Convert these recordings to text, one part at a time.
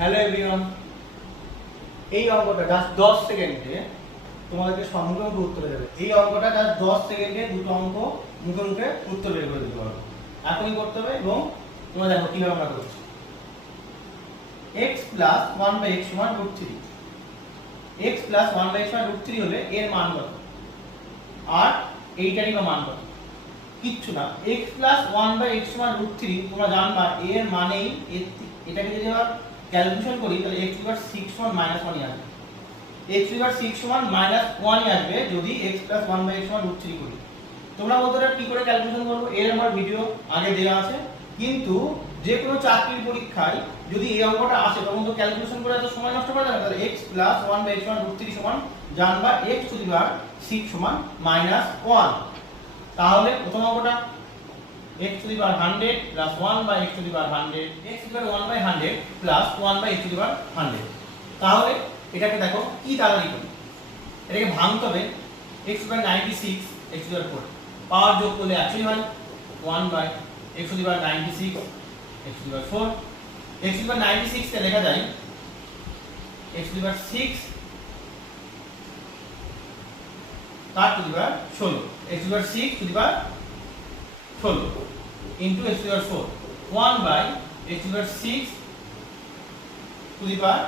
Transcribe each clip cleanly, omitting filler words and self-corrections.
Hello everyone, এই অঙ্কটা just 10 সেকেন্ডে তোমাদেরকে মুখে মুখে উত্তর দেবে। এই অঙ্কটা জাস্ট 10 সেকেন্ডে দুটো অঙ্ক মুখে মুখে উত্তর বের করে দিতে পারবো। এখনই করতে হবে এবং তোমরা দেখো কিভাবে আমরা করছি। x প্লাস 1/x সমান √3। x প্লাস 1/x সমান √3 হলে এর মান কত, আর এইটারই বা মান কত? কিচ্ছু না। x প্লাস 1/x সমান √3 তোমরা জানবা এর মানেই এটাকে যদি আমরা ক্যালকুলেশন করি তাহলে x * 6 সমান -1 ই আসবে। x * 6 সমান -1 ই আসবে যদি x প্লাস 1/x সমান √3 করি। তোমরা বলতে পারো কি করে ক্যালকুলেশন করব, এর আমার ভিডিও আগে দেওয়া আছে, কিন্তু যে কোনো চাকরির পরীক্ষায় যদি এই অঙ্কটা আসে তখন তো ক্যালকুলেশন করে এত সময় নষ্ট করা যাবে না। তাহলে x প্লাস 1/x সমান √3 সমান জানবা x * 6 সমান -1। তাহলে প্রথম অঙ্কটা x * 100 plus 1/x * 100, x = 1/100 plus 1/x * 100। তাহলে এটাকে দেখো কি তাড়াতাড়ি করি, এটাকে ভাঙতে হবে। x = 96, x * 4 পাওয়ার যোগ করলে 100 হয়। 1/x * 96, x * 4। x * 96 কে লেখা যায় x * 6 তার to the power 16, x * 6 to the power 16 into x * 4। 1/x * 6 to the power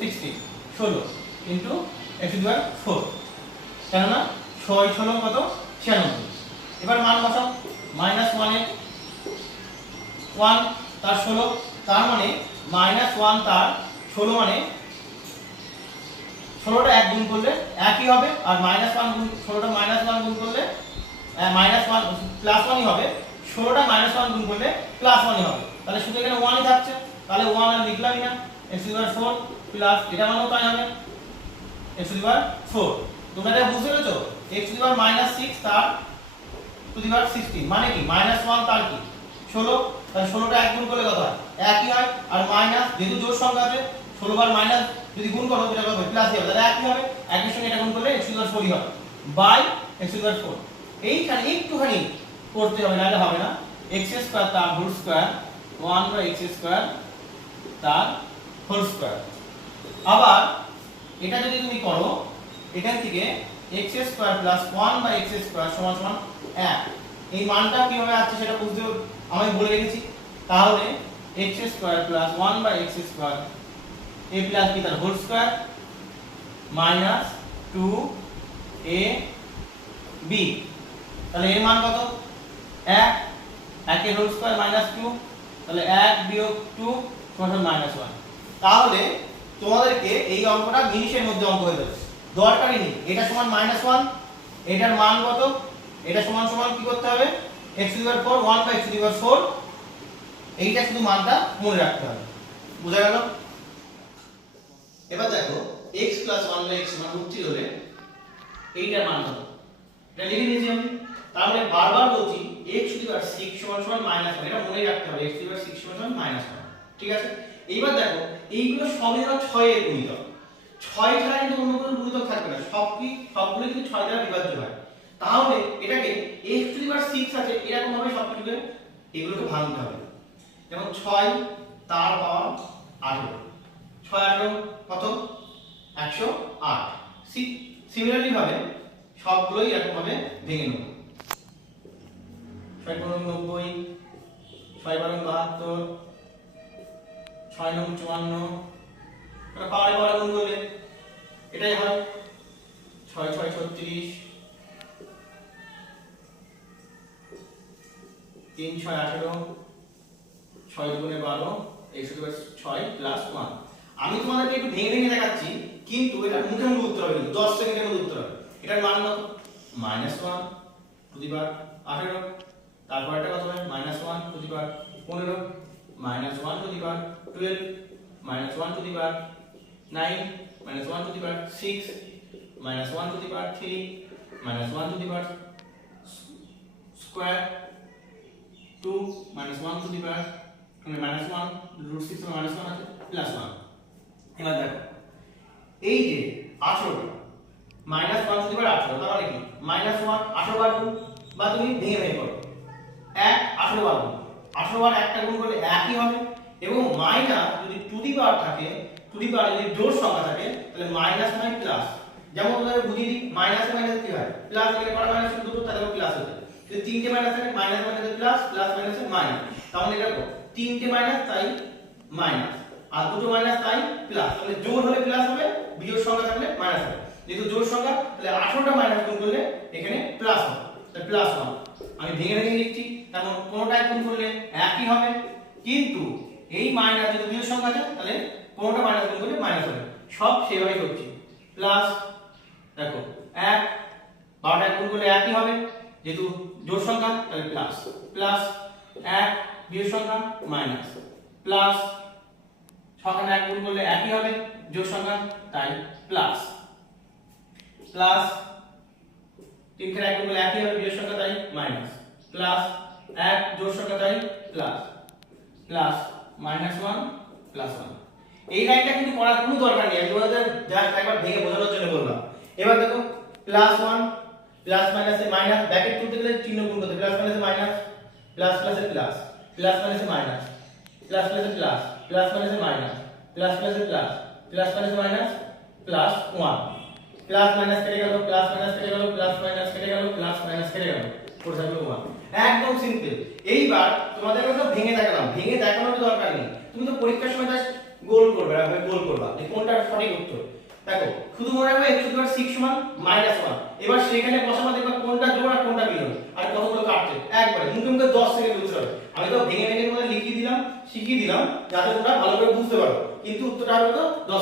16, 16 into x * 4। কেননা 6 16 কত 96। এবার মান বসাও। -1 এর 1 তার 16, তার মানে -1 তার 16 মানে 16টা 1 গুণ করলে একই হবে, আর -1 গুণ 16টা -1 গুণ করলে -1 প্লাস 1ই হবে। 16টা -1 গুণ করলে +1 ই হবে। তাহলে শুধু এখানে 1 ই থাকছে, তাহলে 1 আর লিখলামই না। x * 4 প্লাস এটা মানেও তাই হবে x * 4। তোমরা এটা বুঝতে পেরেছো? x * -6 তার টু দি পাওয়ার 16 মানে কি -1 তার কি 16, তাহলে 16টা 1 গুণ করলে কত হয় একই হয়। আর মাইনাস যেহেতু জোড় সংখ্যা আছে 16 বার মাইনাস যদি গুণ করো এটা কত হবে প্লাসই হবে, তাহলে একই হবে। একের সঙ্গে এটা গুণ করলে x * 4 ই হবে বাই x * 4। এইখানে একটুখানি করতে হবে, নাহলে হবে না। x² তার হোল স্কয়ার 1/x² তার হোল স্কয়ার। আবার এটা যদি তুমি করো এখান থেকে x² + 1/x² = 1। এই মানটা কিভাবে আসছে সেটা বুঝতে আমি বলে রেখেছি। তাহলে x² + 1/x² a plus b তার হোল স্কয়ার -2ab। তাহলে এর মান কত 1, 1 এর হোল স্কয়ার -2, তাহলে 1 - 2 = -1। তাহলে তোমাদেরকে এই অঙ্কটা মিনিটের মধ্যে অঙ্ক হয়ে যাবে, দরকারই নেই এটা সমান -1 এটার মান কত, এটা সমান সমান কি করতে হবে x * 4 1/x * 4, এইটা শুধু মানটা মনে রাখতে হবে। বুঝা গেল? এবার দেখো x + 1/x = √3 হলে এইটার মান কত এটা লিখে নিয়েছি আমি। তাহলে বারবার বলছি x * 6 = -1, এটা মনে রাখতে হবে x * 6 = -1। ঠিক আছে? এইবার দেখো এইগুলো সবই হলো 6 এর গুণিতক। 6 ছাড়া কিন্তু অন্য কোনো গুণিতক থাকবে না, সবগুলো কিন্তু 6 দ্বারা বিভাজ্য হয়। তাহলে এটাকে x * 6 আছে এরকম ভাবে সবকিছুকে এগুলোকে ভাঙতে হবে। যেমন 6 তার পাওয়ার 18, 6 18 কত 108। সিমিলারলি ভাবে সবগুলোই এরকম ভাবে ভেঙে নেব। 6 × 90, 6 × 72, 6 × 54, এটা পাওয়ারে পাওয়ারে গুণ করলে এটাই হয় 6 × 6 = 36, 3 × 6 = 18, 6 × 2 = 12, x * 6 + 1। আমি তোমাদেরকে একটু ভেঙে ভেঙে দেখাচ্ছি, কিন্তু এটা মুখে মুখে উত্তর হবে, 10 সেকেন্ডের মধ্যে উত্তর হবে। এটার মান কত -1 টু দি পাওয়ার 18, তারপর এটা কত হবে -1 to the power 15, -1 to the power 12, -1 to the power 9, -1 to the power 6, -1 to the power 3, -1 to the power square 2, -1 to the পাওয়ার -1 √6 -1 আছে +1। এবার দেখো এই যে 18টা -1 টু দি পাওয়ার 18, তার মানে কি -1 18 বার গুণ, বা তুমি ভেঙে ভেঙে করো 1 18 বার গুণ, 18 বার একটা গুণ করলে একই হবে। এবং মাইনাস যদি টু দি পাওয়ার থাকে, টু দি পাওয়ার যদি জোড় সংখ্যা থাকে তাহলে মাইনাস নয় প্লাস। যেমন তোমাদের বুঝিয়ে দিই, মাইনাস মাইনাস কি হয়, প্লাস এখানে পড়া মাইনাস দুটো তাহলে প্লাস হচ্ছে। যদি তিনটে মাইনাস থাকে minus minus plus, plus minus minus, তাহলে এটা দেখো তিনটে মাইনাস তাই মাইনাস, আর দুটো মাইনাস তাই প্লাস। তাহলে জোড় হলে প্লাস হবে, বিজোড় সংখ্যা থাকলে মাইনাস হবে। যেহেতু জোড় সংখ্যা তাহলে 18টা মাইনাস গুণ করলে এখানে প্লাস হবে, তাহলে প্লাস 1। আমি ভেঙে ভেঙে লিখছি, তেমন কোনটায় গুণ করলে একই হবে, কিন্তু এই মাইনাস যদি বিজোড় সংখ্যা আছে তাহলে কোনটা মাইনাস গুণ করলে মাইনাস হবে। সব সেভাবেই করছি। প্লাস দেখো 1 12টা গুণ করলে একই হবে, যেহেতু জোড় সংখ্যা তাহলে প্লাস, প্লাস 1 বিজোড় সংখ্যা মাইনাস, প্লাস 6 1 গুণ করলে একই হবে, জোড় সংখ্যা তাই প্লাস, প্লাস 3 1 গুণ করলে একই হবে, বিজোড় সংখ্যা তাই মাইনাস, প্লাস 1 জোড় সংখ্যা তাই প্লাস, প্লাস -1 প্লাস 1। এই লাইনটা কিন্তু পড়ার কোনো দরকার নেই, আমি তোমাদের জাস্ট একবার ভেঙে বোঝানোর জন্য বললাম। এবার দেখো প্লাস 1 প্লাস মাইনাসে মাইনাস, ব্র্যাকেট তুলতে গেলে চিহ্ন গুণ করতে, প্লাস মাইনাসে মাইনাস, প্লাস প্লাসে প্লাস, প্লাস মাইনাসে মাইনাস, প্লাস প্লাসে প্লাস, প্লাস মাইনাসে মাইনাস, প্লাস প্লাসে প্লাস, প্লাস মাইনাসে মাইনাস, প্লাস 1, প্লাস মাইনাস কেটে গেল, প্লাস মাইনাস কেটে গেল, প্লাস মাইনাস কেটে গেল, প্লাস মাইনাস কেটে গেল, পড়ে থাকলো 1। একদম সিম্পল। এইবার তোমাদের কথা ভেঙে দেখালাম, ভেঙে দেখানোর দরকার নেই, তুমি তো পরীক্ষার সময় জাস্ট গোল করবে, এভাবে গোল করবা যে কোনটা সঠিক উত্তর। দেখো শুধু মনে রাখবে x² 6 সমান -1। এবার সেখানে বসাবা, দেখবা কোনটা জোড় আর কোনটা বিয়োগ আর কতগুলো কাটছে, একবারে মুখে মুখে 10 সেকেন্ড উত্তর হবে। আমি তো ভেঙে ভেঙে তোমাদের লিখিয়ে দিলাম, শিখিয়ে দিলাম যাতে তোমরা ভালো করে বুঝতে পারো, কিন্তু উত্তরটা হবে তো 10